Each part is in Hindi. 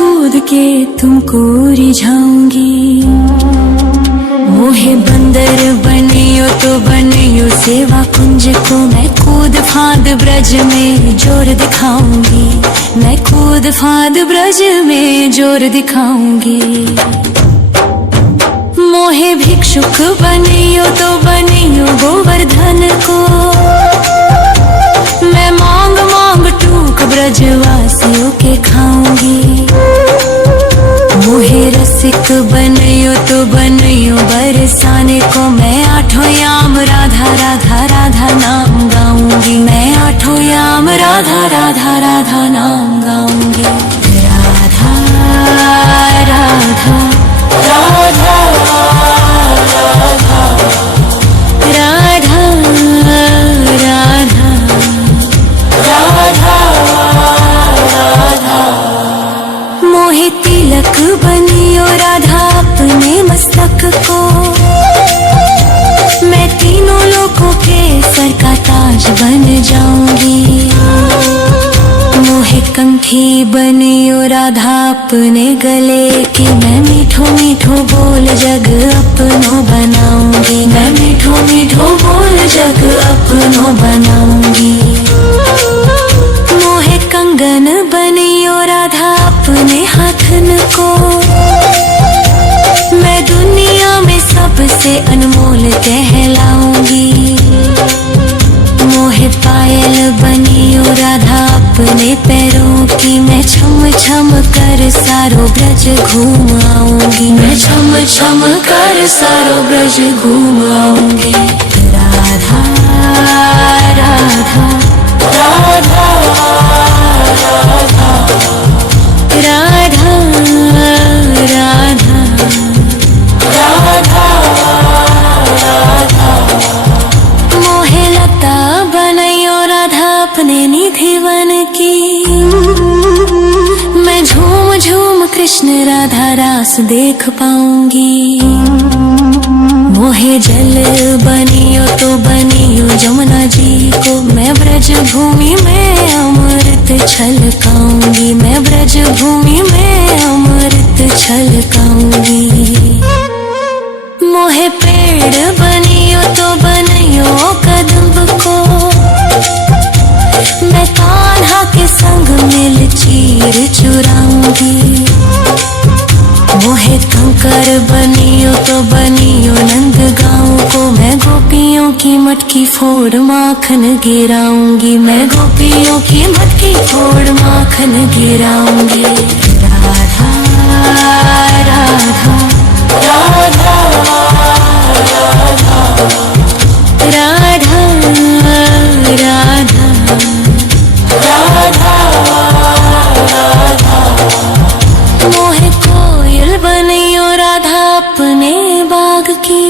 कूद के तुमको रिझाऊंगी। मोहे बंदर बनियो तो बनियो सेवा कुंज को, मैं कूद फांद ब्रज में जोर दिखाऊंगी। मैं कूद फांद ब्रज में जोर दिखाऊंगी। मोहे भिक्षुक बनियो तो बनियो गोवर्धन को, मैं मांग मांग टूक ब्रजवासियों के खाऊंगी। मोहे रसिक बनियो तो बनियो बरसाने को, मैं आठों याम राधा राधा राधा नाम गाऊंगी। मैं आठों याम राधा राधा राधा नाम गाऊंगी। राधा राधा राधा राधा राधा राधा। मोहे तिलक बनियो राधा अपने मस्तक को, मैं तीनों लोगों के सर का ताज बन जाऊंगी। मोहे कंठी बनियो राधा अपने गले की, मैं मीठो मीठो बोल जग अपनों बनाऊंगी। मैं मीठो मीठो बोल जग अपनों बनाऊंगी। मोहे कंगन बनियो राधा अपने हाथन को, मैं दुनिया में सबसे अनमोल कहलाऊंगी। मोहे पायल बनियो राधा अपने पैरों की, मैं छम छम कर सारो ब्रज घूम आऊंगी। मैं छम छम कर सारो ब्रज घूम आऊंगी। राधा राधा राधा राधा राधा राधा राधा। मोहे लता बनैयो राधा अपने निधि वन की, मैं झूम झूम कृष्ण राधा रास देख पाऊंगी। मोहे जल बनियो तो बनियो जमुना जी को, मैं ब्रज भूमि में अमृत छलकाऊंगी। मैं ब्रज भूमि में अमृत छलकाऊंगी। मोहे पेड़ बनियो तो बनियो कदम्ब को, मैं कान्हा के संग मिल चीर चुराऊंगी। मोहे कंकर बनियो तो बनियो नंद गाँव को, मैं गोपियों की मटकी फोड़ माखन गिराऊंगी। मैं गोपियों की मटकी फोड़ माखन गिराऊंगी। राधा राधा राधा राधा राधा राधा राधा। मोहे कोयल बनियो राधा अपने बाग की,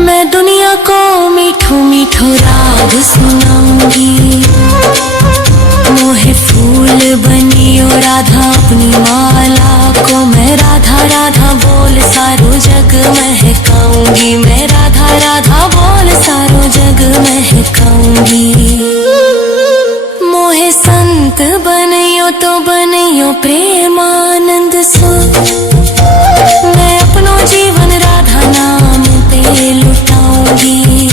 मैं दुनिया को मीठो मीठो राग सुनाऊंगी। मोहे फूल बनियो राधा अपनी माला को, मैं राधा राधा बोल सारो जग महकाऊंगी। मैं राधा राधा बोल सारो जग महकाऊंगी। मोहे संत बनियो तो बनियो प्रेमानंद सो, मैं अपनो जीवन राधा नाम पे लुटाऊंगी।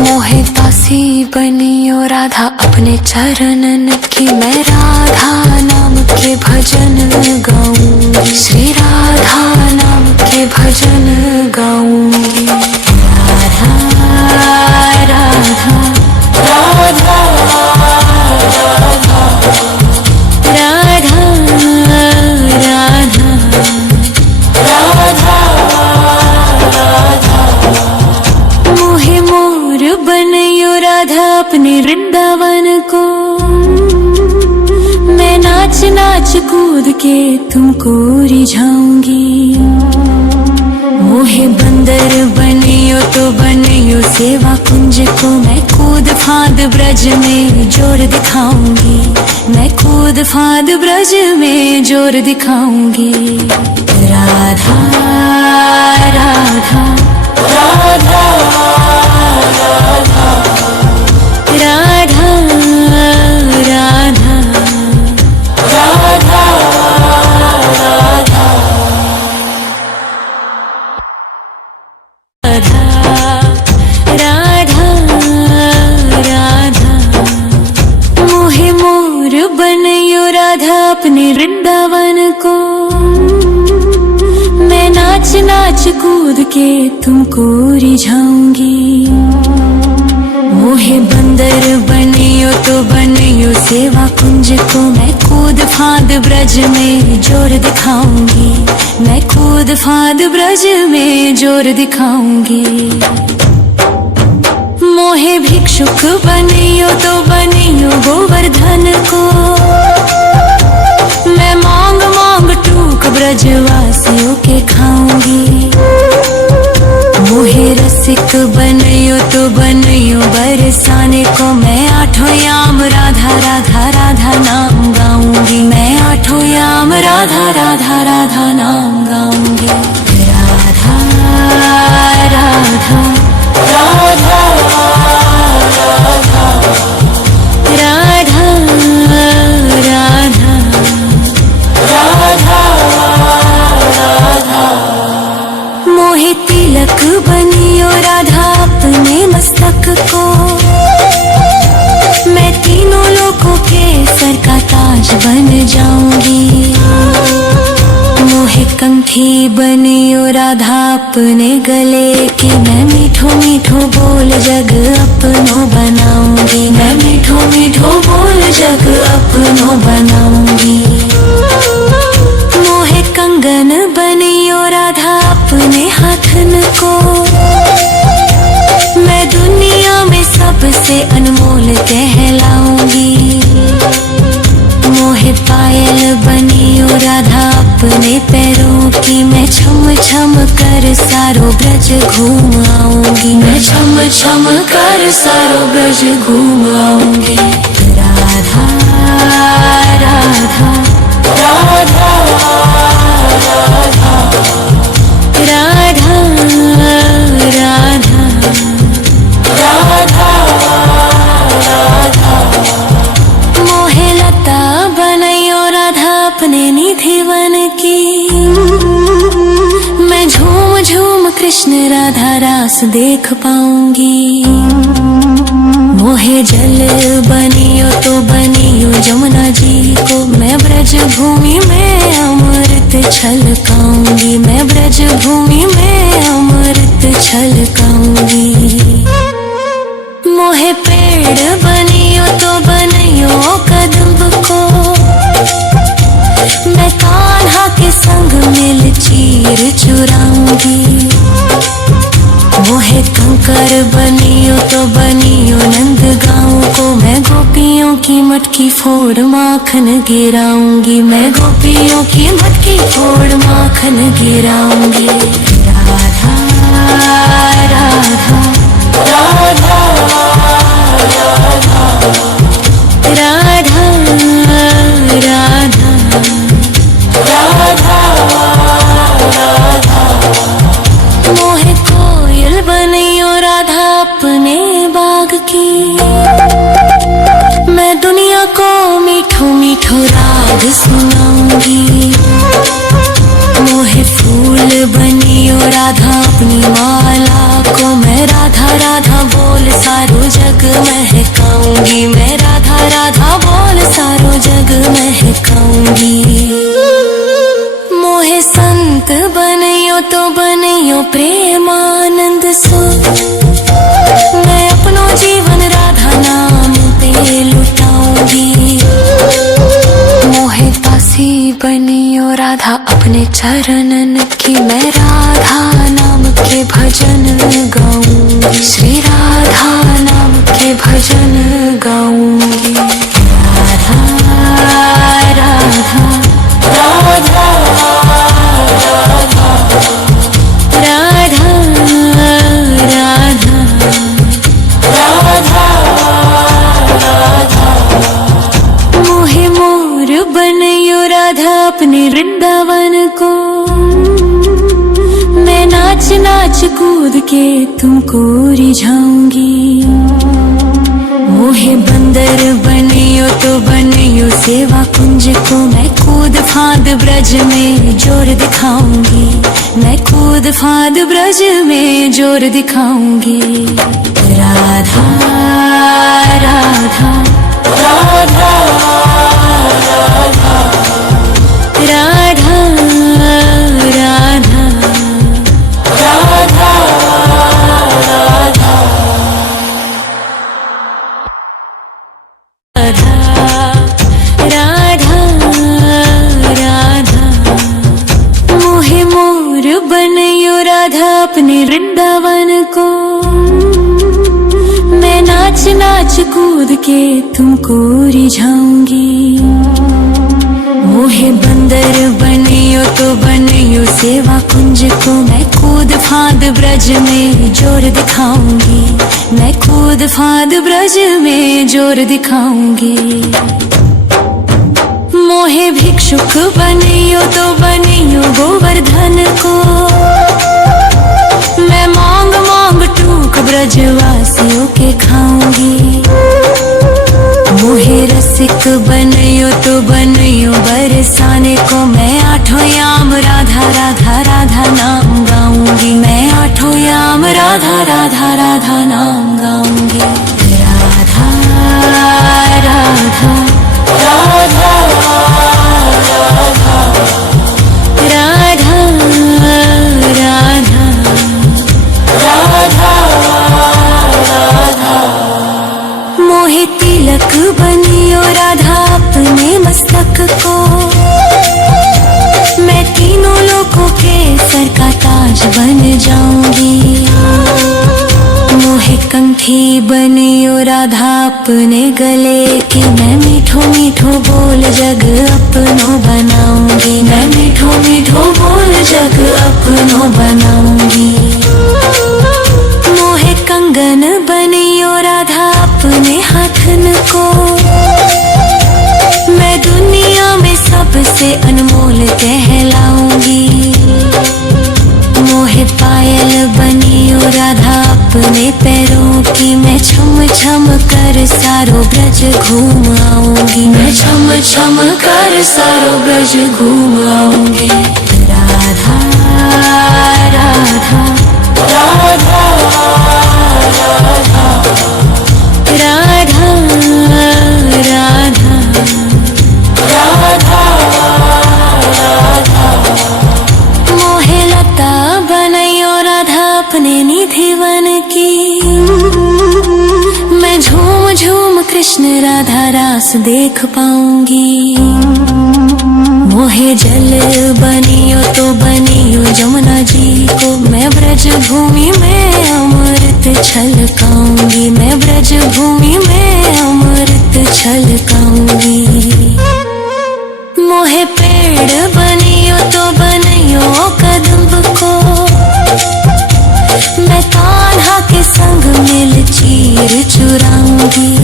मोहे दासी बनियो राधा अपने चरणन की, मैं राधा नाम के भजन गाऊंगी। श्री राधा नाम के भजन गाऊंगी। राधा राधा राधा राधा राधा राधा राधा। मोहे मोर बनियो राधा अपने वृंदावन को, मैं नाच नाच कूद के तुमको रिझाऊंगी। मोहे बंदर बनियो तो बनियो सेवा कुंज को, मैं कूद फांद ब्रज में जोर दिखाऊंगी। मैं कूद फांद ब्रज में जोर दिखाऊंगी। राधा राधा राधा राधा राधा राधा अपने वृंदावन को। मैं नाच नाच कूद के तुमको रिझाऊंगी। मोहे बंदर बनियो तो बनियो सेवा कुंज को। मैं कूद फांद ब्रज में जोर दिखाऊंगी। मैं कूद फांद ब्रज में जोर दिखाऊंगी। मोहे भिक्षुक बनियो तो बनियो गोवर्धन को। मैं मांग मांग टूक ब्रजवासियों के खाऊंगी। मोहे रसिक बनियो तो बनियो बरसाने को। मैं आठों याम राधा राधा राधा नाम गाऊंगी। मैं आठों याम राधा राधा राधा नाम गाऊंगी। राधा राधा राधा राधा राधा राधा राधा। मोहे तिलक बनियो राधा अपने मस्तक को। मैं तीनों लोगों के सर का ताज बन जाऊंगी। मोहे कंठी बनियो राधा अपने गले की। मैं मीठो मीठो बोल जग अपनो बनाऊंगी। मैं मीठो मीठो बोल जग अपनो बनाऊंगी। मोहे कंगन बनियो राधा अपने हाथन को। मैं दुनिया में सबसे अनमोल कहलाऊंगी। मोहे पायल बनियो राधा अपने पैरों की। मैं छम छम कर सारो ब्रज घूम आऊंगी। मैं छम छम कर सारो ब्रज घूम आऊंगी। राधा राधा राधा राधा राधा राधा राधा राधा। मोहे लता बनैयो राधा अपने निधि वन की। मैं झूम झूम कृष्ण राधा रास देख पाऊंगी। मोहे जल बनियो तो बनियो जमुना जी को। मैं ब्रज भूमि में अमृत छलकाऊंगी। मैं ब्रज भूमि में अमृत छलकाऊंगी। मोहे पेड़ बनियो तो बनियो कदम्ब को। मैं कान्हा के संग मिल चीर चुराऊंगी। मोहे कंकर बनियो तो बनियो नंद गाँव को। मैं गोपियों की मटकी फोड़ माखन गिराऊंगी। मैं गोपियों की मटकी फोड़ माखन गिराऊंगी। राधा राधा राधा राधा राधा राधा राधा। मोहे कोयल बनियो राधा अपने बाग की। मैं दुनिया को मीठो मीठो राग सुनाऊंगी। मोहे फूल बनियो राधा अपनी माला को। मैं राधा राधा बोल सारो जग महकाऊंगी। मैं राधा राधा बोल सारो जग महकाऊंगी। मोहे संत बनियो तो बनियो प्रेमानंद सो। मैं अपनो जीवन राधा नाम पे लुटाऊंगी। मोहे दासी बनियो राधा अपने चरणन की। मैं राधा नाम के भजन गाऊंगी। श्री राधा नाम के भजन गाऊंगी। राधा राधा राधा राधा राधा राधा राधा। मोहे मोर बनियो राधा अपने वृंदावन को। मैं नाच नाच कूद के तुमको रिझाऊंगी। मोहे बंदर बनियो तो बनियो सेवा कुंज को। मैं कूद फांद ब्रज में जोर दिखाऊंगी। मैं कूद फांद ब्रज में जोर दिखाऊंगी। राधा राधा राधा राधा राधा राधा राधा राधा राधा मोहे मोर बनयो राधा अपने वृंदावन को। मैं नाच नाच कूद के तुमको रिझाऊंगी। मोहे बंदर बनियो तो बनियो सेवा कुंज को। मैं कूद फांद ब्रज में जोर दिखाऊंगी। मैं कूद फांद ब्रज में जोर दिखाऊंगी। मोहे भिक्षुक बनियो तो बनियो गोवर्धन को। मैं मांग मांग टूक ब्रजवासियों के खाऊंगी। मोहे रसिक बनियो तो बनियो बरसाने को। मैं आठों याम राधा राधा राधा नाम गाऊंगी। मैं आठों याम राधा राधा राधा नाम गाऊंगी। राधा राधा राधा राधा राधा राधा मोहे तिलक बनियो राधा अपने मस्तक को। मैं तीनों लोगों के सर का ताज बन जाऊंगी। मोहे कंठी बनियो राधा अपने गले की। मैं मीठो मीठो बोल जग अपनो बनाऊंगी। मैं मीठो मीठो बोल जग अपनो बनाऊंगी। मोहे कंगन बनियो राधा अपने हाथन को। मैं दुनिया में सबसे अनमोल कहलाऊंगी। मोहे पायल बनियो राधा अपने पैरों की। मैं छम छम कर सारो ब्रज घूम आऊंगी। मैं छम छम कर सारो ब्रज घूम आऊंगी। राधा राधा राधा राधा राधा राधा राधा मोहे लता बनयो राधा अपने निधिवन की। मैं झूम झूम कृष्ण राधा रास देख पाऊंगी। मोहे जल बनियो तो बनियो जमुना जी को। मैं ब्रज भूमि में अमृत छलकाऊंगी। मैं ब्रज भूमि में अमृत छलकाऊंगी। मोहे पेड़ बनियो तो बनियो कदम्ब को। मैं कान्हा के संग मिल चीर चुराऊंगी।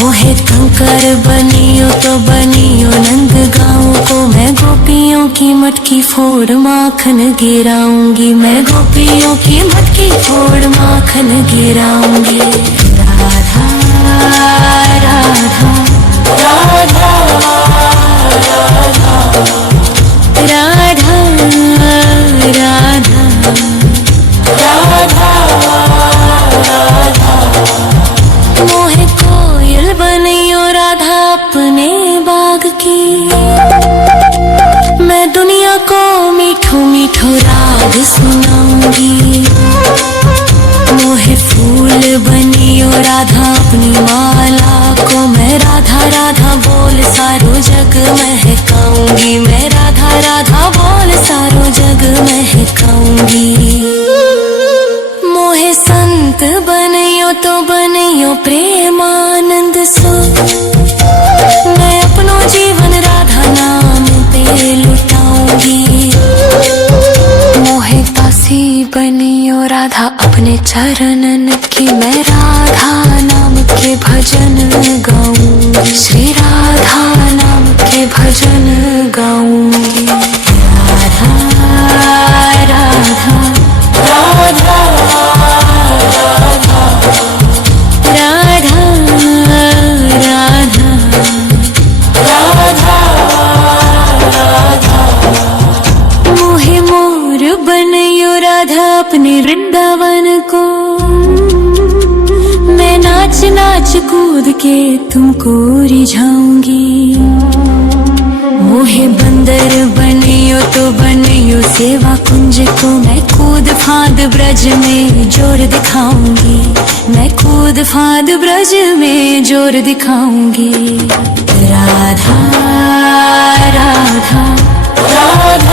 मोहे कंकर बनियो तो बनियो नंद गाँव को। मैं गोपियों की मटकी फोड़ माखन गिराऊंगी। मैं गोपियों की मटकी फोड़ माखन गिराऊंगी। राधा राधा राधा राधा राधा राधा राधा मोहे कोयल बनियो राधा अपने बाग की। मैं दुनिया को मीठो मीठो राग सुनाऊंगी। मोहे फूल बनियो राधा अपनी माला को। मैं राधा राधा बोल सारो जग महकाऊंगी। मैं राधा राधा बोल सारो जग महकाऊंगी। मोहे संत बनियो तो बनियो प्रेमानंद सो। मैं अपनो जीवन राधा नाम पे लुटाऊंगी। मोहे दासी बनियो राधा अपने चरणन की। मैं राधा नाम के भजन गाऊंगी। श्री राधा नाम के भजन गाऊंगी। राधा राधा राधा राधा राधा राधा राधा मोहे मोर बनयो राधा अपने वृंदावन को। मैं नाच नाच कूद के तुमको रिझाऊंगी। मोहे बंदर बनियो तो बनियो सेवा कुंज को, मैं कूद फांद ब्रज में जोर दिखाऊंगी। मैं कूद फांद ब्रज में जोर दिखाऊंगी। राधा राधा राधा